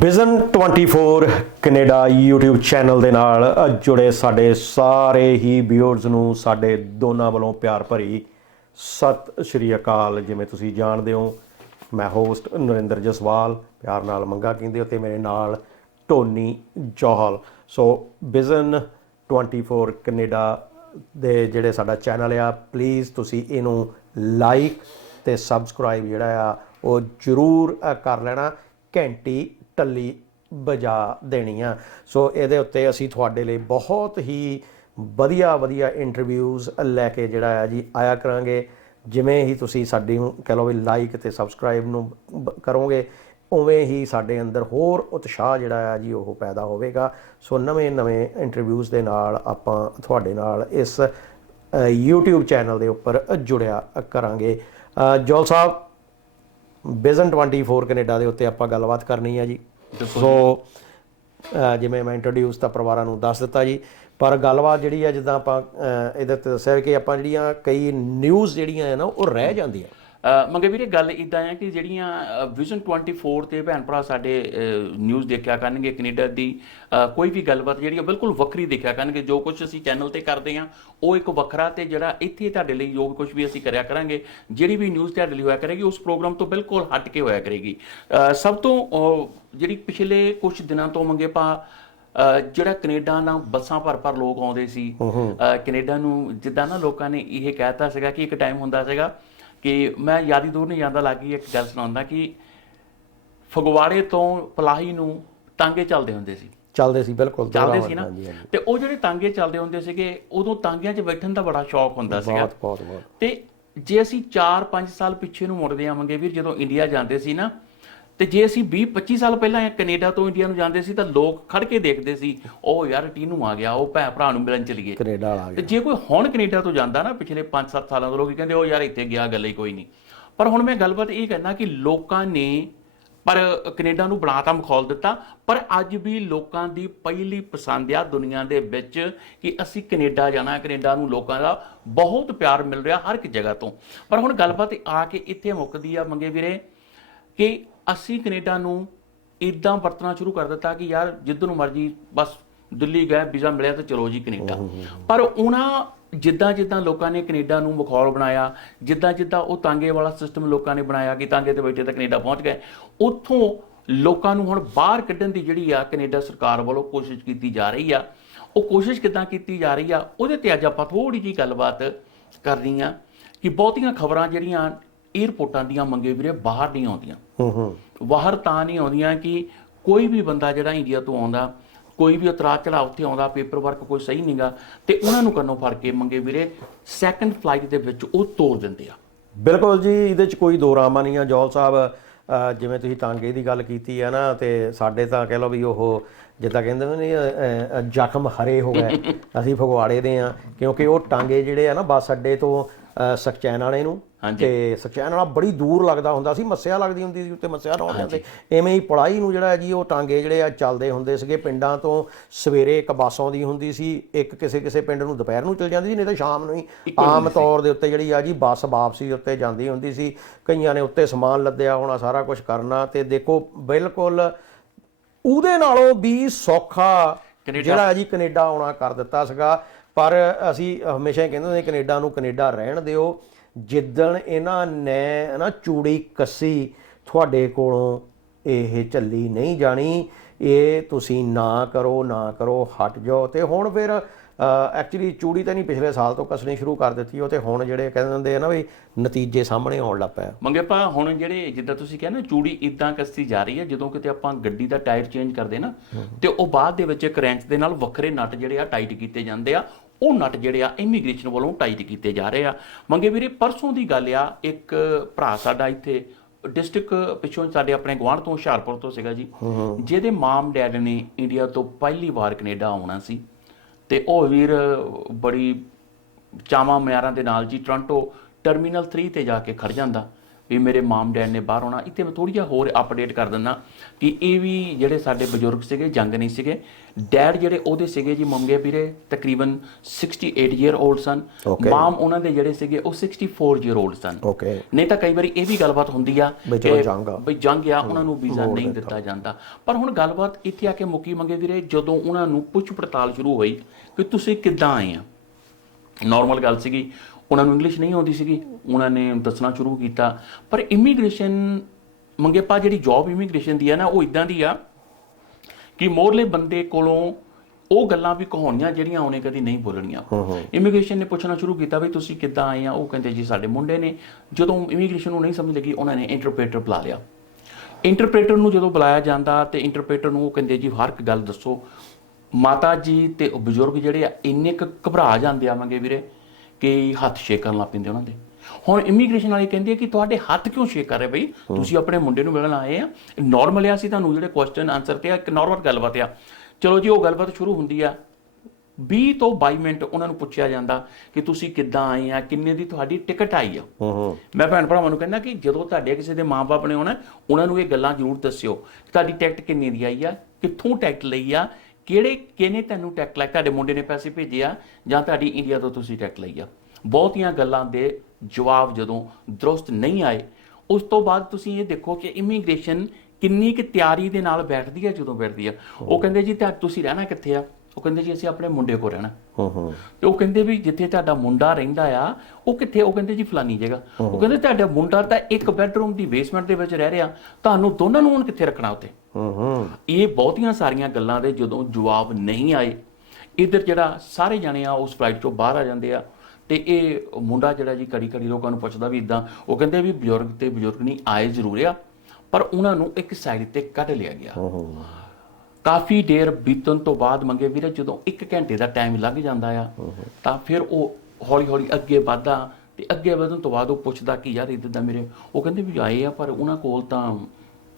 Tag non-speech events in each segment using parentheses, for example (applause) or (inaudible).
Vision 24 Canada YouTube channel ਦੇ ਨਾਲ ਜੁੜੇ ਸਾਡੇ ਸਾਰੇ ਹੀ ਵਿਊਅਰਸ ਨੂੰ ਸਾਡੇ ਦੋਨਾਂ ਵੱਲੋਂ ਪਿਆਰ ਭਰੀ ਸਤਿ ਸ਼੍ਰੀ ਅਕਾਲ। ਜਿਵੇਂ ਤੁਸੀਂ ਜਾਣਦੇ ਹੋ, ਮੈਂ ਹੋਸਟ ਨਰਿੰਦਰ ਜਸਵਾਲ, ਪਿਆਰ ਨਾਲ ਮੰਗਾ ਕਹਿੰਦੇ ਹੋ ਤੇ ਮੇਰੇ ਨਾਲ Tony Johal so vision 24 Canada ਦੇ ਜਿਹੜੇ ਸਾਡਾ ਚੈਨਲ ਆ ਪਲੀਜ਼ ਤੁਸੀਂ ਇਹਨੂੰ ਲਾਈਕ ਤੇ ਸਬਸਕ੍ਰਾਈਬ ਜਿਹੜਾ ਆ, ਉਹ ਜਰੂਰ ਕਰ ਲੈਣਾ। ਘੰਟੀ ਟੱਲੀ ਬਜਾ ਦੇਣੀ ਆ। ਸੋ ਇਹਦੇ ਉੱਤੇ ਅਸੀਂ ਤੁਹਾਡੇ ਲਈ ਬਹੁਤ ਹੀ ਵਧੀਆ ਵਧੀਆ ਇੰਟਰਵਿਊਜ਼ ਲੈ ਕੇ ਜਿਹੜਾ ਆ ਜੀ ਆਇਆ ਕਰਾਂਗੇ। ਜਿਵੇਂ ਹੀ ਤੁਸੀਂ ਸਾਡੀ ਨੂੰ ਕਹਿ ਲਓ ਵੀ ਲਾਈਕ ਤੇ ਸਬਸਕ੍ਰਾਈਬ ਨੂੰ ਬ- ਕਰੋਗੇ ਉਵੇਂ ਹੀ ਸਾਡੇ ਅੰਦਰ ਹੋਰ ਉਤਸ਼ਾਹ ਜਿਹੜਾ ਆ ਜੀ ਉਹ ਪੈਦਾ ਹੋਵੇਗਾ। ਸੋ ਨਵੇਂ ਨਵੇਂ ਇੰਟਰਵਿਊਜ਼ ਦੇ ਨਾਲ ਆਪਾਂ ਤੁਹਾਡੇ ਨਾਲ ਇਸ ਅ, YouTube ਚੈਨਲ ਦੇ ਉੱਪਰ ਜੁੜਿਆ ਕਰਾਂਗੇ। ਜੋਲ ਸਾਹਿਬ ਵਿਜ਼ਨ 24 ਕੈਨੇਡਾ ਦੇ ਉੱਤੇ ਆਪਾਂ ਗੱਲਬਾਤ ਕਰਨੀ ਹੈ ਜੀ। ਸੋ ਜਿਵੇਂ ਮੈਂ ਇੰਟਰੋਡਿਊਸ ਤਾਂ ਪਰਿਵਾਰਾਂ ਨੂੰ ਦੱਸ ਦਿੱਤਾ ਜੀ, ਪਰ ਗੱਲਬਾਤ ਜਿਹੜੀ ਆ ਜਿੱਦਾਂ ਆਪਾਂ ਇਹਦੇ ਤੇ ਦੱਸਿਆ ਕਿ ਆਪਾਂ ਜਿਹੜੀਆਂ ਕਈ ਨਿਊਜ਼ ਜਿਹੜੀਆਂ ਹੈ ਨਾ, ਉਹ ਰਹਿ ਜਾਂਦੀਆਂ। ਮੰਗੇ ਵੀਰੇ ਗੱਲ ਇਦਾਂ ਹੈ ਕਿ ਜਿਹੜੀਆਂ ਵਿਜ਼ਨ 24 ਤੇ ਭੈਣ ਭਰਾ ਸਾਡੇ ਨਿਊਜ਼ ਦੇਖਿਆ ਕਰਨਗੇ ਕੈਨੇਡਾ ਦੀ ਕੋਈ ਵੀ ਗੱਲਬਾਤ ਜਿਹੜੀ ਆ ਬਿਲਕੁਲ ਵੱਖਰੀ ਦੇਖਿਆ ਕਰਨਗੇ ਜੋ ਕੁਝ ਅਸੀਂ ਚੈਨਲ ਤੇ ਕਰਦੇ ਆ ਉਹ ਇੱਕ ਵੱਖਰਾ ਤੇ ਜਿਹੜਾ ਇੱਥੇ ਤੁਹਾਡੇ ਲਈ ਜੋ ਕੁਝ ਵੀ ਅਸੀਂ ਕਰਿਆ ਕਰਾਂਗੇ ਜਿਹੜੀ ਵੀ ਨਿਊਜ਼ ਤੁਹਾਡੇ ਲਈ ਹੋਇਆ ਕਰੇਗੀ ਉਸ ਪ੍ਰੋਗਰਾਮ ਤੋਂ ਬਿਲਕੁਲ ਹਟ ਕੇ ਹੋਇਆ ਕਰੇਗੀ। ਸਭ ਤੋਂ ਜਿਹੜੀ ਪਿਛਲੇ ਕੁਝ ਦਿਨਾਂ ਤੋਂ ਮੰਗੇ ਪਾ ਜਿਹੜਾ ਕੈਨੇਡਾ ਨਾਲ ਬੱਸਾਂ ਭਰ ਭਰ ਲੋਕ ਆਉਂਦੇ ਸੀ ਕੈਨੇਡਾ ਨੂੰ ਜਿੱਦਾਂ ਨਾ ਲੋਕਾਂ ਨੇ ਇਹ ਕਹਿਤਾ ਸੀਗਾ ਕਿ ਇੱਕ ਟਾਈਮ ਹੁੰਦਾ ਸੀਗਾ ਕਿ ਮੈਂ ਯਾਦੀ ਦੂਰ ਨਹੀਂ ਜਾਂਦਾ ਲੱਗੀ ਇੱਕ ਗੱਲ ਸੁਣਾਉਂਦਾ ਕਿ ਫਗਵਾੜੇ ਤੋਂ ਪਲਾਹੀ ਨੂੰ ਟਾਂਗੇ ਚੱਲਦੇ ਹੁੰਦੇ ਸੀ। ਚੱਲਦੇ ਸੀ ਬਿਲਕੁਲ ਚੱਲਦੇ ਸੀ ਨਾ। ਤੇ ਉਹ ਜਿਹੜੇ ਟਾਂਗੇ ਚੱਲਦੇ ਹੁੰਦੇ ਸੀਗੇ ਉਦੋਂ ਟਾਂਗਿਆਂ 'ਚ ਬੈਠਣ ਦਾ ਬੜਾ ਸ਼ੌਕ ਹੁੰਦਾ ਸੀਗਾ। ਬਹੁਤ ਬਹੁਤ। ਤੇ ਜੇ ਅਸੀਂ 4-5 ਸਾਲ ਪਿੱਛੇ ਨੂੰ ਮੁੜਦੇ ਆਵਾਂਗੇ ਵੀਰ ਜਦੋਂ ਇੰਡੀਆ ਜਾਂਦੇ ਸੀ ਨਾ ਤੇ ਜੇ ਅਸੀਂ 20-25 ਸਾਲ ਪਹਿਲਾਂ ਕੈਨੇਡਾ ਤੋਂ ਇੰਡੀਆ ਨੂੰ ਜਾਂਦੇ ਸੀ ਤਾਂ ਲੋਕ ਖੜ ਕੇ ਦੇਖਦੇ ਸੀ ਉਹ ਯਾਰ ਟੀਨੂ ਆ ਗਿਆ ਉਹ ਭੈਣ ਭਰਾ ਨੂੰ ਮਿਲਣ ਚਲੀਏ। ਕੈਨੇਡਾ ਵਾਲਾ ਆ ਤੇ ਗਿਆ। ਜੇ ਕੋਈ ਹੁਣ ਕੈਨੇਡਾ ਤੋਂ ਜਾਂਦਾ ਨਾ ਪਿਛਲੇ 5-7 ਸਾਲਾਂ ਤੋਂ ਲੋਕੀ ਕਹਿੰਦੇ ਉਹ ਯਾਰ ਇੱਥੇ ਗਿਆ ਗੱਲ ਹੀ ਕੋਈ ਨਹੀਂ। ਪਰ ਹੁਣ ਮੈਂ ਗੱਲਬਾਤ ਇਹ ਕਹਿਣਾ ਕਿ ਲੋਕਾਂ ਨੇ ਪਰ ਕੈਨੇਡਾ ਨੂੰ ਬਣਾ ਤਾਂ ਮਖੌਲ ਦਿੱਤਾ ਪਰ ਅੱਜ ਵੀ ਲੋਕਾਂ ਦੀ ਪਹਿਲੀ ਪਸੰਦ ਆ ਦੁਨੀਆ ਦੇ ਵਿੱਚ ਕਿ ਅਸੀਂ ਕੈਨੇਡਾ ਜਾਣਾ ਕੈਨੇਡਾ ਨੂੰ ਲੋਕਾਂ ਦਾ ਬਹੁਤ ਪਿਆਰ ਮਿਲ ਰਿਹਾ ਹਰ ਇੱਕ ਜਗ੍ਹਾ ਤੋਂ। ਪਰ ਹੁਣ ਗੱਲਬਾਤ ਆ ਕੇ ਇੱਥੇ ਮੁੱਕਦੀ ਆ ਮੰਗੇ ਵੀਰੇ ਕਿ ਅਸੀਂ ਕੈਨੇਡਾ ਨੂੰ ਇਦਾਂ ਵਰਤਣਾ ਸ਼ੁਰੂ ਕਰ ਦਿੱਤਾ ਕਿ ਯਾਰ ਜਿੱਦ ਨੂੰ ਮਰਜ਼ੀ ਬਸ ਦਿੱਲੀ ਗਏ ਵੀਜ਼ਾ ਮਿਲਿਆ ਤਾਂ ਚਲੋ ਜੀ ਕੈਨੇਡਾ। ਪਰ ਉਹਨਾਂ ਜਿੱਦਾਂ ਜਿੱਦਾਂ ਲੋਕਾਂ ਨੇ ਕੈਨੇਡਾ ਨੂੰ ਮਖੌਲ ਬਣਾਇਆ ਜਿੱਦਾਂ ਜਿੱਦਾਂ ਉਹ ਤਾਂਗੇ ਵਾਲਾ ਸਿਸਟਮ ਲੋਕਾਂ ਨੇ ਬਣਾਇਆ ਕਿ ਤਾਂਗੇ ਤੇ ਬੈਠੇ ਤਾਂ ਕੈਨੇਡਾ ਪਹੁੰਚ ਗਏ ਉੱਥੋਂ ਲੋਕਾਂ ਨੂੰ ਹੁਣ ਬਾਹਰ ਕੱਢਣ ਦੀ ਜਿਹੜੀ ਆ ਕੈਨੇਡਾ ਸਰਕਾਰ ਵੱਲੋਂ ਕੋਸ਼ਿਸ਼ ਕੀਤੀ ਜਾ ਰਹੀ ਆ ਉਹ ਕੋਸ਼ਿਸ਼ ਕਿਦਾਂ ਕੀਤੀ ਜਾ ਰਹੀ ਆ ਉਹਦੇ ਤੇ ਅੱਜ ਆਪਾਂ ਥੋੜੀ ਜੀ ਗੱਲਬਾਤ ਕਰਨੀ ਆ ਕਿ ਬਹੁਤੀਆਂ ਖਬਰਾਂ ਜਿਹੜੀਆਂ ਏਅਰਪੋਰਟਾਂ ਦੀਆਂ ਮੰਗੇ ਵੀਰੇ ਬਾਹਰ ਨਹੀਂ ਆਉਂਦੀਆਂ। ਹੂੰ ਹੂੰ। ਬਾਹਰ ਤਾਂ ਨਹੀਂ ਆਉਂਦੀਆਂ ਕਿ ਕੋਈ ਵੀ ਬੰਦਾ ਜਿਹੜਾ ਇੰਡੀਆ ਤੋਂ ਆਉਂਦਾ ਕੋਈ ਵੀ ਉਤਰਾ ਚੜਾ ਉੱਥੇ ਆਉਂਦਾ ਪੇਪਰ ਵਰਕ ਕੋਈ ਸਹੀ ਨਹੀਂਗਾ ਤੇ ਉਹਨਾਂ ਨੂੰ ਕੰਨੋਂ ਫੜ ਕੇ ਮੰਗੇ ਵੀਰੇ ਸੈਕੰਡ ਫਲਾਈਟ ਦੇ ਵਿੱਚ ਉਹ ਤੋੜ ਦਿੰਦੇ ਆ। ਬਿਲਕੁਲ ਜੀ ਇਹਦੇ ਚ ਕੋਈ ਦੋ ਰਾਮਾ ਨਹੀਂ ਆ। ਜੋਲ ਸਾਹਿਬ ਜਿਵੇਂ ਤੁਸੀਂ ਤਾਂਗੇ ਦੀ ਗੱਲ ਕੀਤੀ ਹੈ ਨਾ ਤੇ ਸਾਡੇ ਤਾਂ ਕਹਿ ਲਓ ਵੀ ਉਹ ਜਿੱਦਾਂ ਕਹਿੰਦੇ ਨੇ ਜ਼ਖਮ ਹਰੇ ਹੋ ਗਏ। (laughs) ਅਸੀਂ ਫਗਵਾੜੇ ਦੇ ਆ ਕਿਉਂਕਿ ਉਹ ਟਾਂਗੇ ਜਿਹੜੇ ਆ ਨਾ ਬੱਸ ਅੱਡੇ ਤੋਂ ਸਕਚੈਨ ਵਾਲੇ ਨੂੰ ਤੇ ਸਕਚੈਨ ਵਾਲਾ ਬੜੀ ਦੂਰ ਲੱਗਦਾ ਹੁੰਦਾ ਸੀ ਮੱਸਿਆ ਲੱਗਦੀ ਹੁੰਦੀ ਸੀ ਉੱਤੇ ਮੱਸਿਆ ਨਾ ਜਾਂਦੇ। ਐਵੇਂ ਹੀ ਪੜਾਈ ਨੂੰ ਜਿਹੜਾ ਹੈ ਜੀ ਉਹ ਟਾਂਗੇ ਜਿਹੜੇ ਆ ਚੱਲਦੇ ਹੁੰਦੇ ਸੀਗੇ ਪਿੰਡਾਂ ਤੋਂ ਸਵੇਰੇ ਇੱਕ ਬੱਸ ਆਉਂਦੀ ਹੁੰਦੀ ਸੀ ਇੱਕ ਕਿਸੇ ਕਿਸੇ ਪਿੰਡ ਨੂੰ ਦੁਪਹਿਰ ਨੂੰ ਚਲ ਜਾਂਦੀ ਸੀ ਨਹੀਂ ਤਾਂ ਸ਼ਾਮ ਨੂੰ ਹੀ। ਆਮ ਤੌਰ ਦੇ ਉੱਤੇ ਜਿਹੜੀ ਆ ਜੀ ਬੱਸ ਵਾਪਸੀ ਉੱਤੇ ਜਾਂਦੀ ਹੁੰਦੀ ਸੀ। ਕਈਆਂ ਨੇ ਉੱਤੇ ਸਮਾਨ ਲੱਦਿਆ ਹੋਣਾ ਸਾਰਾ ਕੁਝ ਕਰਨਾ ਤੇ ਦੇਖੋ ਬਿਲਕੁਲ ਉਹਦੇ ਨਾਲੋਂ ਵੀ ਸੌਖਾ ਜਿਹੜਾ ਜੀ ਕੈਨੇਡਾ ਆਉਣਾ ਕਰ ਦਿੱਤਾ ਸੀਗਾ। ਪਰ ਅਸੀਂ ਹਮੇਸ਼ਾ ਹੀ ਕਹਿੰਦੇ ਹੁੰਦੇ ਕੈਨੇਡਾ ਨੂੰ ਕੈਨੇਡਾ ਰਹਿਣ ਦਿਓ। ਜਿੱਦਣ ਇਹਨਾਂ ਨੇ ਨਾ ਚੂੜੀ ਕੱਸੀ ਤੁਹਾਡੇ ਕੋਲੋਂ ਇਹ ਝੱਲੀ ਨਹੀਂ ਜਾਣੀ। ਇਹ ਤੁਸੀਂ ਨਾ ਕਰੋ ਨਾ ਕਰੋ ਹਟ ਜਾਓ। ਤੇ ਹੁਣ ਫਿਰ ਐਕਚੁਅਲੀ ਚੂੜੀ ਤਾਂ ਨਹੀਂ ਪਿਛਲੇ ਸਾਲ ਤੋਂ ਕੱਸਣੀ ਸ਼ੁਰੂ ਕਰ ਦਿੱਤੀ ਉਹ ਤੇ ਹੁਣ ਜਿਹੜੇ ਕਹਿੰਦੇ ਹੁੰਦੇ ਆ ਨਾ ਵੀ ਨਤੀਜੇ ਸਾਹਮਣੇ ਆਉਣ ਲੱਗ ਪਿਆ ਮੰਗੇ ਪਾ ਹੁਣ ਜਿਹੜੇ ਜਿੱਦਾਂ ਤੁਸੀਂ ਕਿਹਾ ਨਾ ਚੂੜੀ ਇਦਾਂ ਕੱਸੀ ਜਾ ਰਹੀ ਹੈ ਜਦੋਂ ਕਿਤੇ ਆਪਾਂ ਗੱਡੀ ਦਾ ਟਾਇਰ ਚੇਂਜ ਕਰਦੇ ਨਾ ਤੇ ਉਹ ਬਾਅਦ ਦੇ ਵਿੱਚ ਇੱਕ ਰੈਂਚ ਦੇ ਨਾਲ ਵੱਖਰੇ ਨਟ ਜਿਹੜੇ ਆ ਟਾਈਟ ਕੀਤੇ ਜਾਂਦੇ ਆ। ਉਹ ਨਟ ਜਿਹੜੇ ਆ ਇਮੀਗ੍ਰੇਸ਼ਨ ਵੱਲੋਂ ਟਾਈਟ ਕੀਤੇ ਜਾ ਰਹੇ ਆ। ਮੰਗੇ ਵੀਰੇ ਪਰਸੋਂ ਦੀ ਗੱਲ ਆ ਇੱਕ ਭਰਾ ਸਾਡਾ ਇੱਥੇ ਡਿਸਟ੍ਰਿਕਟ ਪਿੱਛੋਂ ਸਾਡੇ ਆਪਣੇ ਗਵਾਂਢ ਤੋਂ ਹੁਸ਼ਿਆਰਪੁਰ ਤੋਂ ਸੀਗਾ ਜੀ। ਜਿਹਦੇ ਮਾਮ ਡੈਡ ਨੇ ਇੰਡੀਆ ਤੋਂ ਪਹਿਲੀ ਵਾਰ ਕੈਨੇਡਾ ਆਉਣਾ ਸੀ। ਤੇ ਉਹ ਵੀਰ ਬੜੀ ਚਾਵਾਂ ਮਿਆਰਾਂ ਦੇ ਨਾਲ ਜੀ ਟੋਰਾਂਟੋ ਟਰਮੀਨਲ 3 ਤੇ ਜਾ ਕੇ ਖੜ ਜਾਂਦਾ। ਵੀ ਮੇਰੇ ਮਾਮ ਡੈਡ ਨੇ ਬਾਹਰ ਆਉਣਾ। ਇੱਥੇ ਮੈਂ ਥੋੜੀ ਜਿਹਾ ਹੋਰ ਅਪਡੇਟ ਕਰ ਦਿੰਦਾ ਕਿ ਇਹ ਵੀ ਜਿਹੜੇ ਸਾਡੇ ਬਜ਼ੁਰਗ ਸੀਗੇ ਜੰਗ ਨਹੀਂ ਸੀਗੇ। ਡੈਡ ਜਿਹੜੇ ਉਹਦੇ ਸੀਗੇ ਜੀ ਮੰਗੇ ਵੀਰੇ ਤਕਰੀਬਨ 68 ਈਅਰ 올ਡ ਸਨ. ਮਾਮ ਉਹਨਾਂ ਦੇ ਜਿਹੜੇ ਸੀਗੇ ਉਹ 64 ਈਅਰ 올ਡ ਸਨ ਨਹੀਂ ਤਾਂ ਕਈ ਵਾਰੀ ਇਹ ਵੀ ਗੱਲਬਾਤ ਹੁੰਦੀ ਆ ਕਿ। ਬਈ ਜੰਗ ਆ ਉਹਨਾਂ ਨੂੰ ਵੀਜ਼ਾ ਨਹੀਂ ਦਿੱਤਾ। ਜਾਂਦਾ। ਪਰ ਹੁਣ ਗੱਲਬਾਤ ਇੱਥੇ ਆ ਕੇ ਮੁੱਕੀ ਮੰਗੇ ਵੀਰੇ ਜਦੋਂ ਉਹਨਾਂ ਨੂੰ ਪੁੱਛ ਪੜਤਾਲ ਸ਼ੁਰੂ ਹੋਈ ਕਿ ਤੁਸੀਂ ਕਿੱਦਾਂ ਆਏ ਆ? ਨਾਰਮਲ ਗੱਲ ਸੀਗੀ। ਉਹਨਾਂ ਨੂੰ ਇੰਗਲਿਸ਼ ਨਹੀਂ ਆਉਂਦੀ ਸੀਗੀ ਉਹਨਾਂ ਨੇ ਦੱਸਣਾ ਸ਼ੁਰੂ ਕੀਤਾ। ਪਰ ਇਮੀਗ੍ਰੇਸ਼ਨ ਮੰਗੇਪਾ ਜਿਹੜੀ ਜੌਬ ਇਮੀਗ੍ਰੇਸ਼ਨ ਦੀ ਆ ਨਾ ਉਹ ਇਦਾਂ ਦੀ ਆ ਕਿ ਮੋਰਲੇ ਬੰਦੇ ਕੋਲੋਂ ਉਹ ਗੱਲਾਂ ਵੀ ਕਹਾਣੀਆਂ ਜਿਹੜੀਆਂ ਉਹਨੇ ਕਦੀ ਨਹੀਂ ਬੋਲਣੀਆਂ। ਇਮੀਗ੍ਰੇਸ਼ਨ ਨੇ ਪੁੱਛਣਾ ਸ਼ੁਰੂ ਕੀਤਾ ਵੀ ਤੁਸੀਂ ਕਿੱਦਾਂ ਆਏ ਆ? ਉਹ ਕਹਿੰਦੇ ਜੀ ਸਾਡੇ ਮੁੰਡੇ ਨੇ। ਜਦੋਂ ਇਮੀਗ੍ਰੇਸ਼ਨ ਨੂੰ ਨਹੀਂ ਸਮਝ ਲੱਗੀ ਉਹਨਾਂ ਨੇ ਇੰਟਰਪ੍ਰੀਟਰ ਬੁਲਾ ਲਿਆ। ਇੰਟਰਪ੍ਰੀਟਰ ਨੂੰ ਜਦੋਂ ਬੁਲਾਇਆ ਜਾਂਦਾ ਤੇ ਇੰਟਰਪ੍ਰੀਟਰ ਨੂੰ ਉਹ ਕਹਿੰਦੇ ਜੀ ਹਰ ਇੱਕ ਗੱਲ ਦੱਸੋ। ਮਾਤਾ ਜੀ ਤੇ ਉਹ ਬਜ਼ੁਰਗ ਜਿਹੜੇ ਆ ਇੰਨੇ ਕੁ ਘਬਰਾ ਜਾਂਦੇ ਆਵਾਂਗੇ ਵੀਰੇ। ਕਿ ਹੱਥ ਸ਼ੇਕ ਕਰਨ ਲੱਗ ਪੈਂਦੇ ਉਹਨਾਂ ਦੇ। ਹੁਣ ਇਮੀਗ੍ਰੇਸ਼ਨ ਵਾਲੇ ਕਹਿੰਦੇ ਆ ਕਿ ਤੁਹਾਡੇ ਹੱਥ ਕਿਉਂ ਸ਼ੇਕ ਕਰ ਰਹੇ ਬਈ? ਤੁਸੀਂ ਆਪਣੇ ਮੁੰਡੇ ਨੂੰ ਮਿਲਣ ਆਏ ਆ। ਨਾਰਮਲ ਆ ਸੀ ਤੁਹਾਨੂੰ ਜਿਹੜੇ ਕੁਐਸਚਨ ਆਨਸਰ ਤੇ ਆ ਇੱਕ ਨਾਰਮਲ ਗੱਲਬਾਤ ਆ। ਚਲੋ ਜੀ ਉਹ ਗੱਲਬਾਤ ਸ਼ੁਰੂ ਹੁੰਦੀ ਆ। 20 ਤੋਂ 22 ਮਿੰਟ ਉਹਨਾਂ ਨੂੰ ਪੁੱਛਿਆ ਜਾਂਦਾ ਕਿ ਤੁਸੀਂ ਕਿੱਦਾਂ ਆਏ ਆ ਕਿੰਨੇ ਦੀ ਤੁਹਾਡੀ ਟਿਕਟ ਆਈ ਆ। ਮੈਂ ਭੈਣ ਭਰਾਵਾਂ ਨੂੰ ਕਹਿੰਦਾ ਕਿ ਜਦੋਂ ਤੁਹਾਡੇ ਕਿਸੇ ਦੇ ਮਾਪੇ ਨੇ ਹੋਣਾ ਉਹਨਾਂ ਨੂੰ ਇਹ ਗੱਲਾਂ ਜ਼ਰੂਰ ਦੱਸਿਓ ਤੁਹਾਡੀ ਟਿਕਟ ਕਿੰਨੇ ਦੀ ਆਈ ਆ ਕਿੱਥੋਂ ਟਿਕਟ ਲਈ ਆ ਕਿਹੜੇ ਕਿਹਨੇ ਤੈਨੂੰ ਟਿਕਟ ਲਾਈ ਤੁਹਾਡੇ ਮੁੰਡੇ ਨੇ ਪੈਸੇ ਭੇਜੇ ਆ ਜਾਂ ਤੁਹਾਡੀ ਇੰਡੀਆ ਤੋਂ ਤੁਸੀਂ ਟਿਕਟ ਲਈ ਆ? ਬਹੁਤੀਆਂ ਗੱਲਾਂ ਦੇ ਜਵਾਬ ਜਦੋਂ ਦਰੁਸਤ ਨਹੀਂ ਆਏ ਉਸ ਤੋਂ ਬਾਅਦ ਤੁਸੀਂ ਇਹ ਦੇਖੋ ਕਿ ਇਮੀਗ੍ਰੇਸ਼ਨ ਕਿੰਨੀ ਕਿ ਤਿਆਰੀ ਦੇ ਨਾਲ ਬੈਠਦੀ ਹੈ ਜਦੋਂ ਬੈਠਦੀ ਆ। ਉਹ ਕਹਿੰਦੇ ਜੀ ਤੁਸੀਂ ਰਹਿਣਾ ਕਿੱਥੇ ਆ? ਉਹ ਕਹਿੰਦੇ ਜੀ ਅਸੀਂ ਆਪਣੇ ਮੁੰਡੇ ਕੋਲ ਰਹਿਣਾ। ਹੂੰ ਹੂੰ। ਤੇ ਉਹ ਕਹਿੰਦੇ ਵੀ ਜਿੱਥੇ ਤੁਹਾਡਾ ਮੁੰਡਾ ਰਹਿੰਦਾ ਆ ਉਹ ਕਿੱਥੇ? ਉਹ ਕਹਿੰਦੇ ਜੀ ਫਲਾਨੀ ਜਗ੍ਹਾ। ਉਹ ਕਹਿੰਦੇ ਤੁਹਾਡਾ ਮੁੰਡਾ ਤਾਂ ਇੱਕ ਬੈੱਡਰੂਮ ਦੀ ਬੇਸਮੈਂਟ ਦੇ ਵਿੱਚ ਰਹਿ ਰਿਹਾ। ਤੁਹਾਨੂੰ ਦੋਨਾਂ ਨੂੰ ਹੁਣ ਕਿੱਥੇ ਰੱਖਣਾ ਉੱਥੇ? ਹੂੰ ਹੂੰ। ਇਹ ਬਹੁਤੀਆਂ ਸਾਰੀਆਂ ਗੱਲਾਂ ਦੇ ਜਦੋਂ ਜਵਾਬ ਨਹੀਂ ਆਏ ਇਧਰ ਜਿਹੜਾ ਸਾਰੇ ਜਾਣੇ ਆ ਉਸ ਫਲਾਈਟ ਚੋਂ ਬਾਹਰ ਆ ਜਾਂਦੇ ਆ। ਤੇ ਇਹ ਮੁੰਡਾ ਜਿਹੜਾ ਜੀ ਕੜੀ ਕੜੀ ਲੋਕਾਂ ਨੂੰ ਪੁੱਛਦਾ ਵੀ ਇਦਾਂ ਉਹ ਕਹਿੰਦੇ ਵੀ ਬਜ਼ੁਰਗ ਤੇ ਬਜ਼ੁਰਗ ਨਹੀਂ ਆਏ ਜ਼ਰੂਰ ਆ ਪਰ ਉਹਨਾਂ ਨੂੰ ਇੱਕ ਸਾਈਡ ਤੇ ਕੱਢ ਲਿਆ ਗਿਆ। ਹੂੰ ਹੂੰ। ਕਾਫੀ ਦੇਰ ਬੀਤਣ ਤੋਂ ਬਾਅਦ ਮੰਗੇ ਵੀਰੇ ਜਦੋਂ 1 ਘੰਟੇ ਦਾ ਟਾਈਮ ਲੱਗ ਜਾਂਦਾ ਆ ਤਾਂ ਫਿਰ ਉਹ ਹੌਲੀ ਹੌਲੀ ਅੱਗੇ ਵਧਦਾ ਤੇ ਅੱਗੇ ਵਧਣ ਤੋਂ ਬਾਅਦ ਉਹ ਪੁੱਛਦਾ ਕਿ ਯਾਰ ਇਦਾਂ ਦਾ ਮੇਰੇ ਉਹ ਕਹਿੰਦੇ ਵੀ ਆਏ ਆ ਪਰ ਉਹਨਾਂ ਕੋਲ ਤਾਂ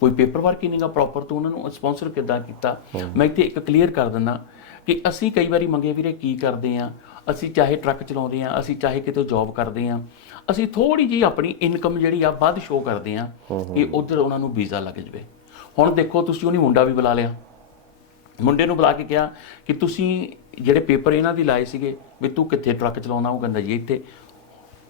ਕੋਈ ਪੇਪਰ ਵਰਕ ਹੀ ਨਹੀਂਗਾ ਪ੍ਰੋਪਰ ਤੋਂ ਉਹਨਾਂ ਨੂੰ ਸਪਾਂਸਰ ਕਿੱਦਾਂ ਕੀਤਾ? ਮੈਂ ਇੱਥੇ ਇੱਕ ਕਲੀਅਰ ਕਰ ਦਿੰਦਾ ਕਿ ਅਸੀਂ ਕਈ ਵਾਰੀ ਮੰਗੇ ਵੀਰੇ ਕੀ ਕਰਦੇ ਆ? ਅਸੀਂ ਚਾਹੇ ਟਰੱਕ ਚਲਾਉਂਦੇ ਆ ਅਸੀਂ ਚਾਹੇ ਕਿਤੇ ਜੌਬ ਕਰਦੇ ਆ ਅਸੀਂ ਥੋੜੀ ਜੀ ਆਪਣੀ ਇਨਕਮ ਜਿਹੜੀ ਆ ਵੱਧ ਸ਼ੋ ਕਰਦੇ ਆ ਕਿ ਉਧਰ ਉਹਨਾਂ ਨੂੰ ਵੀਜ਼ਾ ਲੱਗ ਜਵੇ। ਹੁਣ ਦੇਖੋ ਤੁਸੀਂ ਉਹਨੇ ਮੁੰਡਾ ਵੀ ਬੁਲਾ ਲਿਆ। ਮੁੰਡੇ ਨੂੰ ਬੁਲਾ ਕੇ ਕਿਹਾ ਕਿ ਤੁਸੀਂ ਜਿਹੜੇ ਪੇਪਰ ਇਹਨਾਂ ਦੀ ਲਾਏ ਸੀਗੇ ਵੀ ਤੂੰ ਕਿੱਥੇ ਟਰੱਕ ਚਲਾਉਣਾ ਉਹ ਕਹਿੰਦਾ ਜੀ ਇੱਥੇ।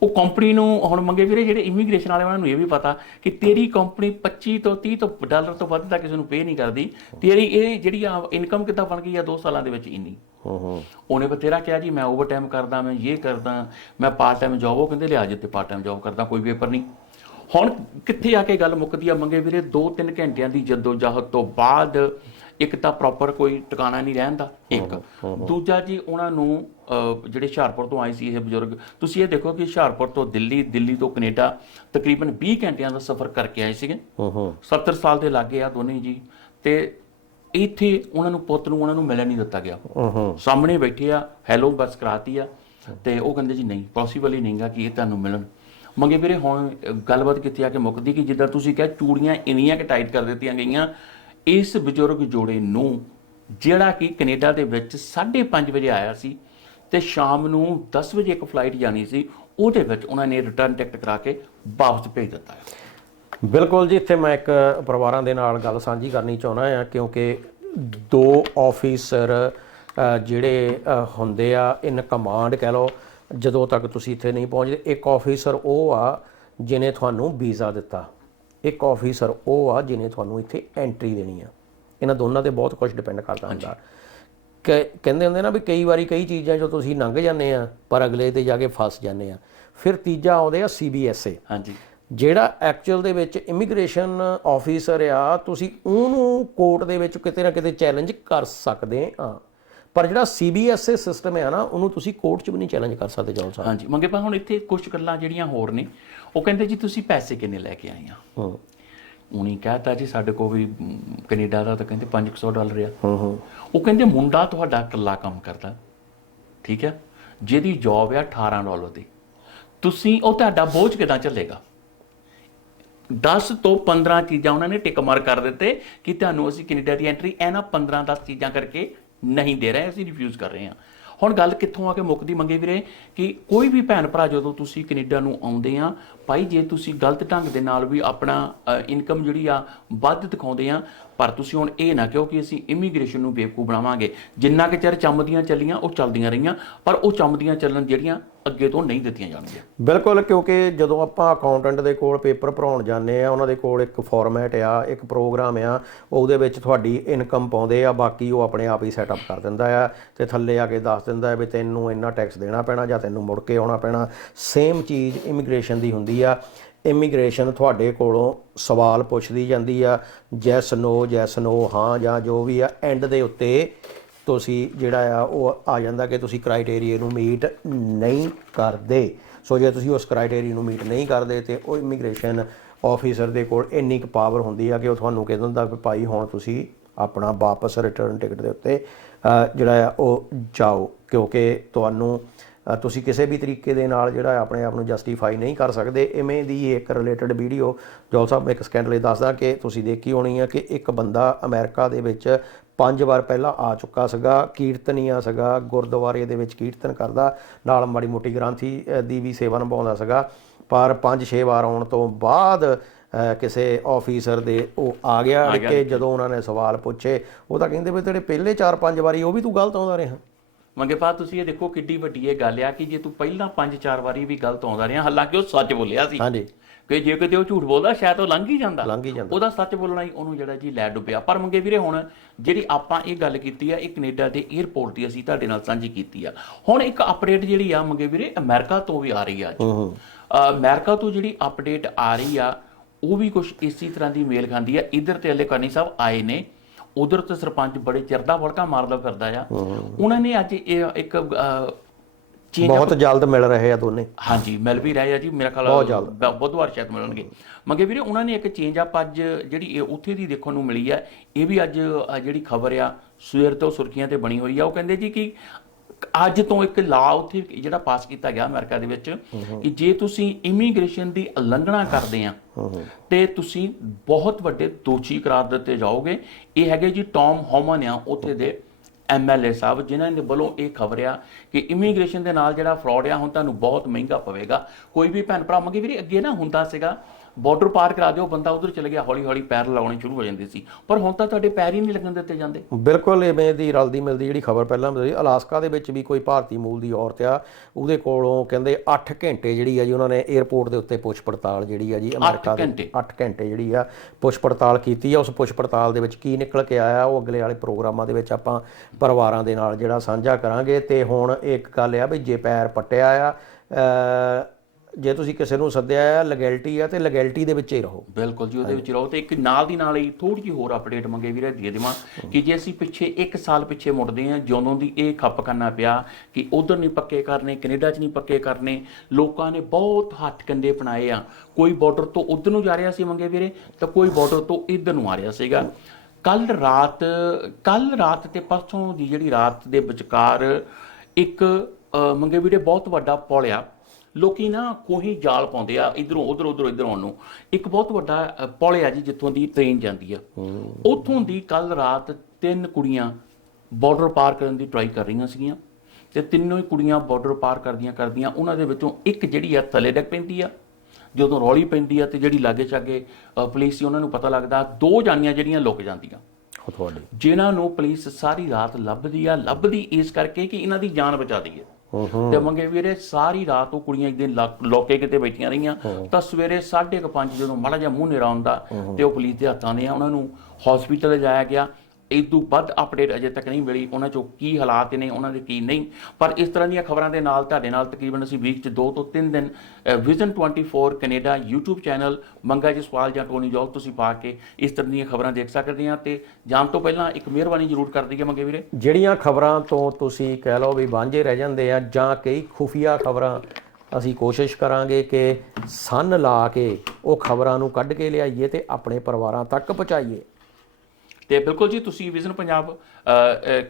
ਉਹ ਕੰਪਨੀ ਨੂੰ ਹੁਣ ਮੰਗੇ ਵੀਰੇ ਜਿਹੜੇ ਇਮੀਗ੍ਰੇਸ਼ਨ ਵਾਲੇ ਉਹਨਾਂ ਨੂੰ ਇਹ ਵੀ ਪਤਾ ਕਿ ਤੇਰੀ ਕੰਪਨੀ 25 ਤੋਂ 30 ਤੋਂ ਡਾਲਰ ਤੋਂ ਵੱਧ ਤਾਂ ਕਿਸੇ ਨੂੰ ਪੇ ਨਹੀਂ ਕਰਦੀ। ਤੇਰੀ ਇਹ ਜਿਹੜੀ ਆ ਇਨਕਮ ਕਿੱਦਾਂ ਬਣ ਗਈ ਆ 2 ਸਾਲਾਂ ਦੇ ਵਿੱਚ ਇੰਨੀ। ਹੂੰ ਹੂੰ। ਉਹਨੇ ਬਤੇਰਾ ਕਿਹਾ ਜੀ ਮੈਂ ਓਵਰ ਟਾਈਮ ਕਰਦਾ ਮੈਂ ਇਹ ਕਰਦਾ ਮੈਂ ਪਾਰਟ ਟਾਈਮ ਜੌਬ ਉਹ ਕਹਿੰਦੇ ਲਿਆ ਜਿੱਤੇ ਪਾਰਟ ਟਾਈਮ ਜੌਬ ਕਰਦਾ ਕੋਈ ਪੇਪਰ ਨਹੀਂ। ਹੁਣ ਕਿੱਥੇ ਆ ਕੇ ਗੱਲ ਮੁੱਕਦੀ ਆ? ਮੰਗੇ ਵੀਰੇ 2-3 ਘੰਟਿਆਂ ਦੀ ਜੱਦੋ ਜਹਦ ਤੋਂ ਬਾਅਦ ਇੱਕ ਤਾਂ ਪ੍ਰੋਪਰ ਕੋਈ ਟਿਕਾਣਾ ਨਹੀਂ ਰਹਿਣ ਦਾ ਇੱਕ। ਦੂਜਾ ਜੀ ਉਹਨਾਂ ਨੂੰ ਜਿਹੜੇ ਹੁਸ਼ਿਆਰਪੁਰ ਤੋਂ ਆਏ ਸੀ ਇਹ ਬਜ਼ੁਰਗ ਤੁਸੀਂ ਇਹ ਦੇਖੋ ਕਿ ਹੁਸ਼ਿਆਰਪੁਰ ਤੋਂ ਦਿੱਲੀ ਦਿੱਲੀ ਤੋਂ ਕੈਨੇਡਾ ਤਕਰੀਬਨ 20 ਘੰਟਿਆਂ ਦਾ ਸਫ਼ਰ ਕਰਕੇ ਆਏ ਸੀਗੇ। ਹੂੰ ਹੂੰ। 70 ਸਾਲ ਦੇ ਲਾਗੇ ਆ ਦੋਨੇ ਜੀ। ਤੇ ਇੱਥੇ ਉਹਨਾਂ ਨੂੰ ਪੁੱਤ ਨੂੰ ਉਹਨਾਂ ਨੂੰ ਮਿਲਣ ਨਹੀਂ ਦਿੱਤਾ ਗਿਆ। ਸਾਹਮਣੇ ਬੈਠੇ ਆ ਹੈਲੋ ਬਸ ਕਰਾਤੀ ਆ। ਤੇ ਉਹ ਕਹਿੰਦੇ ਜੀ ਨਹੀਂ ਪੋਸੀਬਲ ਹੀ ਨਹੀਂਗਾ ਕਿ ਇਹ ਤੁਹਾਨੂੰ ਮਿਲਣ। ਮੰਗੇ ਵੀਰੇ ਹੁਣ ਗੱਲਬਾਤ ਕਿੱਥੇ ਆ ਕੇ ਮੁੱਕਦੀ ਕਿ ਜਿੱਦਾਂ ਤੁਸੀਂ ਕਿਹਾ ਚੂੜੀਆਂ ਇੰਨੀਆਂ ਕਿ ਟਾਈਟ ਕਰ ਦਿੱਤੀਆਂ ਗਈਆਂ ਇਸ ਬਜ਼ੁਰਗ ਜੋੜੇ ਨੂੰ, ਜਿਹੜਾ ਕਿ ਕੈਨੇਡਾ ਦੇ ਵਿੱਚ 5:30 ਵਜੇ ਆਇਆ ਸੀ ਤੇ ਸ਼ਾਮ ਨੂੰ 10 ਵਜੇ ਇੱਕ ਫਲਾਈਟ ਜਾਣੀ ਸੀ, ਉਹਦੇ ਵਿੱਚ ਉਹਨਾਂ ਨੇ ਰਿਟਰਨ ਟਿਕਟ ਕਰਾ ਕੇ ਵਾਪਸ ਭੇਜ ਦਿੱਤਾ ਬਿਲਕੁਲ ਜੀ, ਇੱਥੇ ਮੈਂ ਇੱਕ ਪਰਿਵਾਰਾਂ ਦੇ ਨਾਲ ਗੱਲ ਸਾਂਝੀ ਕਰਨੀ ਚਾਹੁੰਦਾ ਆ ਕਿਉਂਕਿ ਦੋ ਆਫੀਸਰ ਜਿਹੜੇ ਹੁੰਦੇ ਆ ਇਨ ਕਮਾਂਡ ਕਹਿ ਲਓ, ਜਦੋਂ ਤੱਕ ਤੁਸੀਂ ਇੱਥੇ ਨਹੀਂ ਪਹੁੰਚਦੇ, ਇੱਕ ਆਫੀਸਰ ਉਹ ਆ ਜਿਨੇ ਤੁਹਾਨੂੰ ਵੀਜ਼ਾ ਦਿੱਤਾ। ਇੱਕ ਆਫੀਸਰ ਉਹ ਆ ਜਿਨੇ ਤੁਹਾਨੂੰ ਇੱਥੇ ਐਂਟਰੀ ਦੇਣੀ ਆ। ਇਹਨਾਂ ਦੋਨਾਂ ਤੇ ਬਹੁਤ ਕੁਝ ਡਿਪੈਂਡ ਕਰਦਾ ਹੁੰਦਾ। ਕਿ ਕਹਿੰਦੇ ਹੁੰਦੇ ਨਾ ਵੀ ਕਈ ਵਾਰੀ ਕਈ ਚੀਜ਼ਾਂ ਜੋ ਤੁਸੀਂ ਲੰਘ ਜਾਂਦੇ ਆ ਪਰ ਅਗਲੇ ਤੇ ਜਾ ਕੇ ਫਸ ਜਾਂਦੇ ਆ। ਫਿਰ ਤੀਜਾ ਆਉਂਦੇ ਆ ਸੀਬੀਐਸਏ ਹਾਂਜੀ। ਜਿਹੜਾ ਐਕਚੁਅਲ ਦੇ ਵਿੱਚ ਇਮੀਗ੍ਰੇਸ਼ਨ ਆਫੀਸਰ ਆ ਤੁਸੀਂ ਉਹਨੂੰ ਕੋਰਟ ਦੇ ਵਿੱਚ ਕਿਤੇ ਨਾ ਕਿਤੇ ਚੈਲੰਜ ਕਰ ਸਕਦੇ ਆ। ਪਰ ਜਿਹੜਾ ਸੀਬੀਐਸਏ ਸਿਸਟਮ ਹੈ ਨਾ ਉਹਨੂੰ ਤੁਸੀਂ ਕੋਰਟ 'ਚ ਵੀ ਨਹੀਂ ਚੈਲੰਜ ਕਰ ਸਕਦੇ ਜੌਨ ਸਾਹਿਬ। ਹਾਂਜੀ ਮੰਗੇ ਪਾ ਹੁਣ ਇੱਥੇ ਕੁਝ ਗੱਲਾਂ ਜਿਹੜੀਆਂ ਹੋਰ ਨੇ ਉਹ ਕਹਿੰਦੇ ਜੀ ਤੁਸੀਂ ਪੈਸੇ ਕਿੰਨੇ ਲੈ ਕੇ ਆਏ ਆ? ਹੂੰ। ਉਹਨੇ ਕਹਤਾ ਜੀ ਸਾਡੇ ਕੋਲ ਵੀ ਕੈਨੇਡਾ ਦਾ ਤਾਂ ਕਹਿੰਦੇ 500 ਡਾਲਰ ਆ। ਹੂੰ ਹੂੰ। ਉਹ ਕਹਿੰਦੇ ਮੁੰਡਾ ਤੁਹਾਡਾ ਇਕੱਲਾ ਕੰਮ ਕਰਦਾ। ਠੀਕ ਹੈ? ਜਿਹਦੀ ਜੌਬ ਆ 18 ਡਾਲਰ ਦੀ। ਤੁਸੀਂ ਉਹ ਤੁਹਾਡਾ ਬੋਝ ਕਿਦਾਂ ਚੱਲੇਗਾ? 10 ਤੋਂ 15 ਚੀਜ਼ਾਂ ਉਹਨਾਂ ਨੇ ਟਿਕ ਮਾਰ ਕਰ ਦਿੱਤੇ ਕਿ ਤੁਹਾਨੂੰ ਅਸੀਂ ਕੈਨੇਡਾ ਦੀ ਐਂਟਰੀ ਇਹਨਾਂ 15 10 ਚੀਜ਼ਾਂ ਕਰਕੇ ਨਹੀਂ ਦੇ ਰਹੇ, ਅਸੀਂ ਰਿਫਿਊਜ਼ ਕਰ ਰਹੇ ਹਾਂ। ਹੁਣ ਗੱਲ ਕਿੱਥੋਂ ਆ ਕੇ ਮੁੱਕਦੀ ਮੰਗੇ ਵੀਰੇ? ਕਿ ਕੋਈ ਵੀ ਭੈਣ ਭਰਾ ਜਦੋਂ ਤੁਸੀਂ ਕੈਨੇਡਾ ਨੂੰ ਆਉਂਦੇ ਆ ਭਾਈ, ਜੇ ਤੁਸੀਂ ਗਲਤ ਢੰਗ ਦੇ ਨਾਲ ਵੀ ਆਪਣਾ ਇਨਕਮ ਜਿਹੜੀ ਆ, ਵੱਧ ਦਿਖਾਉਂਦੇ ਆ, ਪਰ ਤੁਸੀਂ ਹੁਣ ਇਹ ਨਾ ਕਿਉਂ ਕਿ ਅਸੀਂ ਇਮੀਗ੍ਰੇਸ਼ਨ ਨੂੰ ਬੇਵਕੂ ਬਣਾਵਾਂਗੇ। ਜਿੰਨਾ ਕਿ ਚਿਰ ਚੰਮਦੀਆਂ ਚੱਲੀਆਂ, ਉਹ ਚੱਲਦੀਆਂ ਰਹੀਆਂ, ਪਰ ਉਹ ਚੰਮਦੀਆਂ ਚੱਲਣ ਜਿਹੜੀਆਂ ਅੱਗੇ ਤੋਂ ਨਹੀਂ ਦਿੱਤੀਆਂ ਜਾਣਗੀਆਂ। ਬਿਲਕੁਲ, ਕਿਉਂਕਿ ਜਦੋਂ ਆਪਾਂ ਅਕਾਊਂਟੈਂਟ ਦੇ ਕੋਲ ਪੇਪਰ ਭਰਾਉਣ ਜਾਂਦੇ ਆ, ਉਹਨਾਂ ਦੇ ਕੋਲ ਇੱਕ ਫਾਰਮੈਟ ਆ, ਇੱਕ ਪ੍ਰੋਗਰਾਮ ਆ, ਉਹਦੇ ਵਿੱਚ ਤੁਹਾਡੀ ਇਨਕਮ ਪਾਉਂਦੇ ਆ, ਬਾਕੀ ਉਹ ਆਪਣੇ ਆਪ ਹੀ ਸੈਟਅਪ ਕਰ ਦਿੰਦਾ ਆ, ਤੇ ਥੱਲੇ ਆ ਕੇ ਦੱਸ ਦਿੰਦਾ ਵੀ ਤੈਨੂੰ ਇੰਨਾ ਟੈਕਸ ਦੇਣਾ ਪੈਣਾ ਜਾਂ ਤੈਨੂੰ ਮੁੜ ਕੇ ਆਉਣਾ ਪੈਣਾ। ਸੇਮ ਚੀਜ਼ ਇਮੀਗ੍ਰੇਸ਼ਨ ਦੀ ਹੁੰਦੀ ਆ ਇਮੀਗ੍ਰੇਸ਼ਨ ਤੁਹਾਡੇ ਕੋਲੋਂ ਸਵਾਲ ਪੁੱਛਦੀ ਜਾਂਦੀ ਆ ਜੈਸ ਨੋ ਜੈਸ ਨੋ ਹਾਂ ਜਾਂ ਜੋ ਵੀ ਆ ਐਂਡ ਦੇ ਉੱਤੇ ਤੁਸੀਂ ਜਿਹੜਾ ਆ ਉਹ ਆ ਜਾਂਦਾ ਕਿ ਤੁਸੀਂ ਕ੍ਰਾਈਟੇਰੀਆ ਨੂੰ ਮੀਟ ਨਹੀਂ ਕਰਦੇ। ਸੋ ਜੇ ਤੁਸੀਂ ਉਸ ਕ੍ਰਾਈਟੇਰੀਆ ਨੂੰ ਮੀਟ ਨਹੀਂ ਕਰਦੇ ਤੇ ਉਹ ਇਮੀਗ੍ਰੇਸ਼ਨ ਆਫੀਸਰ ਦੇ ਕੋਲ ਇੰਨੀ ਕੁ ਪਾਵਰ ਹੁੰਦੀ ਆ ਕਿ ਉਹ ਤੁਹਾਨੂੰ ਕਹਿ ਦਿੰਦਾ ਕਿ ਭਾਈ ਹੁਣ ਤੁਸੀਂ ਆਪਣਾ ਵਾਪਸ ਰਿਟਰਨ ਟਿਕਟ ਦੇ ਉੱਤੇ ਜਿਹੜਾ ਆ ਉਹ ਜਾਓ। ਕਿਉਂਕਿ ਤੁਹਾਨੂੰ ਤੁਸੀਂ ਕਿਸੇ ਵੀ ਤਰੀਕੇ ਦੇ ਨਾਲ ਜਿਹੜਾ ਆਪਣੇ ਆਪ ਨੂੰ ਜਸਟੀਫਾਈ ਨਹੀਂ ਕਰ ਸਕਦੇ। ਇਵੇਂ ਦੀ ਇੱਕ ਰਿਲੇਟਡ ਵੀਡੀਓ ਜੋਲ ਸਾਹਿਬ ਇੱਕ ਸਕੈਂਡਲ ਇਹ ਦੱਸਦਾ ਕਿ ਤੁਸੀਂ ਦੇਖੀ ਹੋਣੀ ਹੈ ਕਿ ਇੱਕ ਬੰਦਾ ਅਮਰੀਕਾ ਦੇ ਵਿੱਚ ਪੰਜ ਵਾਰ ਪਹਿਲਾਂ ਆ ਚੁੱਕਾ ਸੀਗਾ ਕੀਰਤਨੀਆ ਸੀਗਾ ਗੁਰਦੁਆਰੇ ਦੇ ਵਿੱਚ ਕੀਰਤਨ ਕਰਦਾ ਨਾਲ ਮਾੜੀ ਮੋਟੀ ਗ੍ਰੰਥੀ ਦੀ ਵੀ ਸੇਵਾ ਨਿਭਾਉਂਦਾ ਸੀਗਾ। ਪਰ 5-6 ਵਾਰ ਆਉਣ ਤੋਂ ਬਾਅਦ ਕਿਸੇ ਆਫੀਸਰ ਦੇ ਉਹ ਆ ਗਿਆ ਕਿ ਜਦੋਂ ਉਹਨਾਂ ਨੇ ਸਵਾਲ ਪੁੱਛੇ ਉਹ ਤਾਂ ਕਹਿੰਦੇ ਵੀ ਤੇਰੇ ਪਹਿਲੇ 4-5 ਵਾਰੀ ਉਹ ਵੀ ਤੂੰ ਗਲਤ ਆਉਂਦਾ ਰਿਹਾ। ਮੰਗੇਪਾ ਤੁਸੀਂ ਇਹ ਦੇਖੋ ਕਿੱਡੀ ਵੱਡੀ ਇਹ ਗੱਲ ਆ ਕਿ ਜੇ ਤੂੰ ਪਹਿਲਾਂ 5-4 ਵਾਰੀ ਵੀ ਗਲਤ ਆਉਂਦਾ ਰਿਹਾ ਹਾਲਾਂਕਿ ਉਹ ਸੱਚ ਬੋਲਿਆ ਸੀ। ਹਾਂਜੀ। ਕਿ ਜੇ ਕਿਤੇ ਉਹ ਝੂਠ ਬੋਲਦਾ ਸ਼ਾਇਦ ਉਹ ਲੰਘ ਹੀ ਜਾਂਦਾ। ਲੰਘ ਹੀ ਜਾਂਦਾ। ਉਹਦਾ ਸੱਚ ਬੋਲਣਾ ਹੀ ਉਹਨੂੰ ਜਿਹੜਾ ਜੀ ਲੈ ਡੁੱਬਿਆ। ਪਰ ਮੰਗੇ ਵੀਰੇ ਹੁਣ ਜਿਹੜੀ ਆਪਾਂ ਇਹ ਗੱਲ ਕੀਤੀ ਆ ਇਹ ਕੈਨੇਡਾ ਦੇ 에ਅਰਪੋਰਟ ਦੀ ਅਸੀਂ ਤੁਹਾਡੇ ਨਾਲ ਸਾਂਝੀ ਕੀਤੀ ਆ। ਹੁਣ ਇੱਕ ਅਪਡੇਟ ਜਿਹੜੀ ਆ ਮੰਗੇ ਵੀਰੇ ਅਮਰੀਕਾ ਤੋਂ ਵੀ ਆ ਰਹੀ ਆ ਅੱਜ। ਅਮਰੀਕਾ ਤੋਂ ਜਿਹੜੀ ਅਪਡੇਟ ਆ ਰਹੀ ਆ ਉਹ ਵੀ ਕੁਝ ਇਸੇ ਤਰ੍ਹਾਂ ਦੀ ਮੇਲ ਖਾਂਦੀ ਆ। ਇਧਰ ਤੇ ਹਲੇ ਕਰਨੀ ਸਾਹਿਬ ਆਏ ਨੇ। ਉਧਰ ਤੇ ਸਰਪੰਚ ਬੜੇ ਚਿਰ ਦਾ ਵੜਕਾ ਮਾਰਦਾ ਫਿਰਦਾ ਆ। ਉਹਨਾਂ ਨੇ ਅੱਜ ਇਹ ਇੱਕ ਚੇਂਜ ਬਹੁਤ ਜਲਦ ਮਿਲ ਰਹੇ ਆ ਦੋਨੇ। ਹਾਂਜੀ ਮਿਲ ਵੀ ਰਹੇ ਆ ਜੀ ਮੇਰਾ ਖਿਆਲ ਬੁੱਧਵਾਰ ਸ਼ਾਇਦ ਮਿਲਣਗੇ। ਮਗੇ ਵੀਰੇ ਉਹਨਾਂ ਨੇ ਇੱਕ ਚੇਂਜ ਅਪ ਅੱਜ ਜਿਹੜੀ ਇਹ ਉੱਥੇ ਦੀ ਦੇਖਣ ਨੂੰ ਮਿਲੀ ਆ ਇਹ ਵੀ ਅੱਜ ਜਿਹੜੀ ਖਬਰ ਆ ਸਵੇਰ ਤੋਂ ਸੁਰਖੀਆਂ ਤੇ ਬਣੀ ਹੋਈ ਆ। ਉਹ ਕਹਿੰਦੇ ਜੀ ਕਿ ਅੱਜ ਤੋਂ ਇੱਕ ਲਾ ਉੱਥੇ ਜਿਹੜਾ ਪਾਸ ਕੀਤਾ ਗਿਆ ਅਮਰੀਕਾ ਦੇ ਵਿੱਚ ਕਿ ਜੇ ਤੁਸੀਂ ਇਮੀਗ੍ਰੇਸ਼ਨ ਦੀ ਉਲੰਘਣਾ ਕਰਦੇ ਆ ਤੇ ਤੁਸੀਂ ਬਹੁਤ ਵੱਡੇ ਦੋਸ਼ੀ ਕਰਾਰ ਦਿੱਤੇ ਜਾਓਗੇ। ਇਹ ਹੈਗੇ ਜੀ ਟੌਮ ਹੋਮਨ ਆ ਉੱਥੇ ਦੇ ਐਮਐਲਏ ਸਾਹਿਬ ਜਿਨ੍ਹਾਂ ਦੇ ਵੱਲੋਂ ਇਹ ਖਬਰ ਆ ਕਿ ਇਮੀਗ੍ਰੇਸ਼ਨ ਦੇ ਨਾਲ ਜਿਹੜਾ ਫਰਾਡ ਆ ਹੁਣ ਤੁਹਾਨੂੰ ਬਹੁਤ ਮਹਿੰਗਾ ਪਵੇਗਾ। ਕੋਈ ਵੀ ਭੈਣ ਭਰਾ ਮੰਗੇ ਵੀਰੇ ਅੱਗੇ ਨਾ ਹੁੰਦਾ ਸੀਗਾ ਬਾਰਡਰ ਪਾਰ ਕਰਾ ਦਿਓ ਬੰਦਾ ਉਧਰ ਚਲੇ ਗਿਆ ਹੌਲੀ ਹੌਲੀ ਪੈਰ ਲਾਉਣੇ ਸ਼ੁਰੂ ਹੋ ਜਾਂਦੇ ਸੀ। ਪਰ ਹੁਣ ਤਾਂ ਤੁਹਾਡੇ ਪੈਰ ਹੀ ਨਹੀਂ ਲੱਗਣ ਦਿੱਤੇ ਜਾਂਦੇ। ਬਿਲਕੁਲ ਇਵੇਂ ਦੀ ਰਲਦੀ ਮਿਲਦੀ ਜਿਹੜੀ ਖਬਰ ਪਹਿਲਾਂ ਮਿਲੀ ਅਲਾਸਕਾ ਦੇ ਵਿੱਚ ਵੀ ਕੋਈ ਭਾਰਤੀ ਮੂਲ ਦੀ ਔਰਤ ਆ ਉਹਦੇ ਕੋਲੋਂ ਕਹਿੰਦੇ 8 ਘੰਟੇ ਜਿਹੜੀ ਆ ਜੀ ਉਹਨਾਂ ਨੇ 에ਅਰਪੋਰਟ ਦੇ ਉੱਤੇ ਪੁੱਛ ਪੜਤਾਲ ਜਿਹੜੀ ਆ ਜੀ ਅਮਰੀਕਾ ਦੇ ਘੰਟੇ? 8 ਘੰਟੇ ਜਿਹੜੀ ਆ ਪੁੱਛ ਪੜਤਾਲ ਕੀਤੀ ਆ ਉਸ ਪੁੱਛ ਪੜਤਾਲ ਦੇ ਵਿੱਚ ਕੀ ਨਿਕਲ ਕੇ ਆਇਆ ਉਹ ਅਗਲੇ ਵਾਲੇ ਪ੍ਰੋਗਰਾਮਾਂ ਦੇ ਵਿੱਚ ਆਪਾਂ ਪਰਿਵਾਰਾਂ ਦੇ ਨਾਲ ਜਿਹੜਾ ਸਾਂਝਾ ਕਰਾਂਗੇ। ਤੇ ਹੁਣ ਇੱਕ ਗੱਲ ਆ ਵੀ ਜੇ ਪੈਰ ਪੱਟਿਆ ਆ ਜੇ ਤੁਸੀਂ ਕਿਸੇ ਨੂੰ ਸੱਦਿਆ ਆ ਲੈਗੈਲਿਟੀ ਆ ਤੇ ਲੈਗੈਲਿਟੀ ਦੇ ਵਿੱਚ ਹੀ ਰਹੋ। ਬਿਲਕੁਲ ਜੀ ਉਹਦੇ ਵਿੱਚ ਰਹੋ ਤੇ ਇੱਕ ਨਾਲ ਦੀ ਨਾਲ ਹੀ ਥੋੜੀ ਜਿਹੀ ਹੋਰ ਅਪਡੇਟ ਮੰਗੇ ਵੀਰੇ ਦੇ ਦੇਵਾਂ ਕਿ ਜੇ ਅਸੀਂ ਪਿੱਛੇ 1 ਸਾਲ ਪਿੱਛੇ ਮੁੜਦੇ ਹਾਂ ਜਦੋਂ ਦੀ ਇਹ ਖੱਪ ਕਰਨਾ ਪਿਆ ਕਿ ਉਧਰ ਨਹੀਂ ਪੱਕੇ ਕਰਨੇ ਕੈਨੇਡਾ 'ਚ ਨਹੀਂ ਪੱਕੇ ਕਰਨੇ ਲੋਕਾਂ ਨੇ ਬਹੁਤ ਹੱਥ ਕੰਡੇ ਪਣਾਏ ਆ। ਕੋਈ ਬਾਰਡਰ ਤੋਂ ਉਧਰ ਨੂੰ ਜਾ ਰਿਹਾ ਸੀ ਮੰਗੇ ਵੀਰੇ ਤਾਂ ਕੋਈ ਬਾਰਡਰ ਤੋਂ ਇੱਧਰ ਨੂੰ ਆ ਰਿਹਾ ਸੀਗਾ। ਕੱਲ ਰਾਤ ਕੱਲ ਰਾਤ ਤੇ ਪਰਸੋਂ ਦੀ ਜਿਹੜੀ ਰਾਤ ਦੇ ਵਿਚਕਾਰ ਇੱਕ ਮੰਗੇ ਵੀਰੇ ਬਹੁਤ ਵੱਡਾ ਪੁਲ ਆ। ਲੋਕੀ ਨਾ ਕੋਈ ਜਾਲ ਪਾਉਂਦੇ ਆ ਇਧਰੋਂ ਉਧਰੋਂ ਉਧਰੋਂ ਇਧਰੋਂ ਆਉਣ ਨੂੰ। ਇੱਕ ਬਹੁਤ ਵੱਡਾ ਪੁਲ ਆ ਜੀ ਜਿੱਥੋਂ ਦੀ ਟ੍ਰੇਨ ਜਾਂਦੀ ਆ। ਉੱਥੋਂ ਦੀ ਕੱਲ ਰਾਤ ਤਿੰਨ ਕੁੜੀਆਂ ਬਾਰਡਰ ਪਾਰ ਕਰਨ ਦੀ ਟਰਾਈ ਕਰ ਰਹੀਆਂ ਸੀਗੀਆਂ ਤੇ ਤਿੰਨੋਂ ਹੀ ਕੁੜੀਆਂ ਬਾਰਡਰ ਪਾਰ ਕਰਦੀਆਂ ਕਰਦੀਆਂ ਉਹਨਾਂ ਦੇ ਵਿੱਚੋਂ ਇੱਕ ਜਿਹੜੀ ਆ ਥੱਲੇ ਡਿੱਗ ਪੈਂਦੀ ਆ ਜਦੋਂ ਰੌਲੀ ਪੈਂਦੀ ਆ ਤੇ ਜਿਹੜੀ ਲਾਗੇ ਚਾਗੇ ਅ, ਪੁਲਿਸ ਸੀ ਉਹਨਾਂ ਨੂੰ ਪਤਾ ਲੱਗਦਾ ਦੋ ਜਾਣੀਆਂ ਜਿਹੜੀਆਂ ਲੁਕ ਜਾਂਦੀਆਂ। ਤੁਹਾਡੀ। ਜਿਨ੍ਹਾਂ ਨੂੰ ਪੁਲਿਸ ਸਾਰੀ ਰਾਤ ਲੱਭਦੀ ਆ ਲੱਭਦੀ ਇਸ ਕਰਕੇ ਕਿ ਇਹਨਾਂ ਦੀ ਜਾਨ ਬਚਾ ਦਈਏ। ਤੇ ਮੰਗੇ ਵੀਰੇ ਸਾਰੀ ਰਾਤ ਉਹ ਕੁੜੀਆਂ ਇੱਕ ਦਿਨ ਲੋਕੇ ਕਿਤੇ ਬੈਠੀਆਂ ਰਹੀਆਂ। ਤਾਂ ਸਵੇਰੇ 5:30 ਜਦੋਂ ਮਾੜਾ ਜਿਹਾ ਮੂੰਹ ਨੇਰਾ ਆਉਂਦਾ ਤੇ ਉਹ ਪੁਲਿਸ ਦੇ ਹੱਥਾਂ ਨੇ ਉਹਨਾਂ ਨੂੰ ਹਸਪੀਟਲ ਲਿਜਾਇਆ ਗਿਆ। ਇਸ ਤੋਂ ਵੱਧ ਅਪਡੇਟ ਅਜੇ ਤੱਕ ਨਹੀਂ ਮਿਲੀ। ਉਹਨਾਂ ਚੋਂ ਕੀ ਹਾਲਾਤ ਨੇ, ਉਹਨਾਂ ਦੇ ਕੀ ਨਹੀਂ। ਪਰ ਇਸ ਤਰ੍ਹਾਂ ਦੀਆਂ ਖਬਰਾਂ ਦੇ ਨਾਲ ਤੁਹਾਡੇ ਨਾਲ ਤਕਰੀਬਨ ਅਸੀਂ ਵੀਕ 'ਚ 2 ਤੋਂ 3 ਦਿਨ ਵਿਜ਼ਨ 24 ਕੈਨੇਡਾ YouTube ਚੈਨਲ ਮੰਗਾ ਜੀ ਸਵਾਲ ਜਾਂ ਟੋਨੀ ਜੋਲ ਤੁਸੀਂ ਪਾ ਕੇ ਇਸ ਤਰ੍ਹਾਂ ਦੀਆਂ ਖਬਰਾਂ ਦੇਖ ਸਕਦੇ ਆ ਤੇ ਜਾਣ ਤੋਂ ਪਹਿਲਾਂ ਇੱਕ ਮਿਹਰਬਾਨੀ ਜ਼ਰੂਰ ਕਰ ਦਈਏ ਮੰਗੇ ਵੀਰੇ। ਜਿਹੜੀਆਂ ਖਬਰਾਂ ਤੋਂ ਤੁਸੀਂ ਕਹਿ ਲਓ ਵੀ ਵਾਂਝੇ ਰਹਿ ਜਾਂਦੇ ਆ ਜਾਂ ਕਈ ਖੁਫੀਆ ਖਬਰਾਂ ਅਸੀਂ ਕੋਸ਼ਿਸ਼ ਕਰਾਂਗੇ ਕਿ ਸੰਨ ਲਾ ਕੇ ਉਹ ਖਬਰਾਂ ਨੂੰ ਕੱਢ ਕੇ ਲਿਆਈਏ ਤੇ ਆਪਣੇ ਪਰਿਵਾਰਾਂ ਤੱਕ ਪਹੁੰਚਾਈਏ। ਤੇ ਬਿਲਕੁਲ ਜੀ ਤੁਸੀਂ ਵਿਜ਼ਨ ਪੰਜਾਬ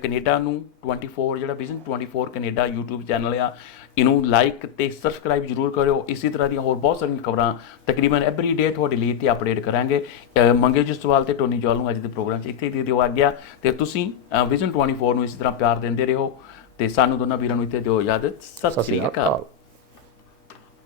ਕੈਨੇਡਾ ਨੂੰ 24 ਜਿਹੜਾ ਵਿਜ਼ਨ 24 ਕੈਨੇਡਾ YouTube ਚੈਨਲ ਆ ਇਹਨੂੰ ਲਾਈਕ ਤੇ ਸਬਸਕ੍ਰਾਈਬ ਜਰੂਰ ਕਰਿਓ। ਇਸੇ ਤਰ੍ਹਾਂ ਦੀਆਂ ਹੋਰ ਬਹੁਤ ਸਾਰੀਆਂ ਖਬਰਾਂ ਤਕਰੀਬਨ ਐਵਰੀ ਡੇ ਤੁਹਾਡੇ ਲਈ ਤੇ ਅਪਡੇਟ ਕਰਾਂਗੇ। ਮੰਗੇ ਜੀ ਸਵਾਲ ਤੇ ਟੋਨੀ ਜੋਲ ਨੂੰ ਅੱਜ ਦੇ ਪ੍ਰੋਗਰਾਮ 'ਚ ਇੱਥੇ ਹੀ ਦੇ ਦਿਓ ਆ। ਗਿਆ ਤੇ ਤੁਸੀਂ ਵਿਜ਼ਨ 24 ਨੂੰ ਇਸੇ ਤਰ੍ਹਾਂ ਪਿਆਰ ਦਿੰਦੇ ਰਹੋ ਤੇ ਸਾਨੂੰ ਦੋਨਾਂ ਵੀਰਾਂ ਨੂੰ ਇੱਥੇ ਦਿਓ ਇਜਾਜ਼ਤ। ਸਤਿ ਸ੍ਰੀ ਅਕਾਲ।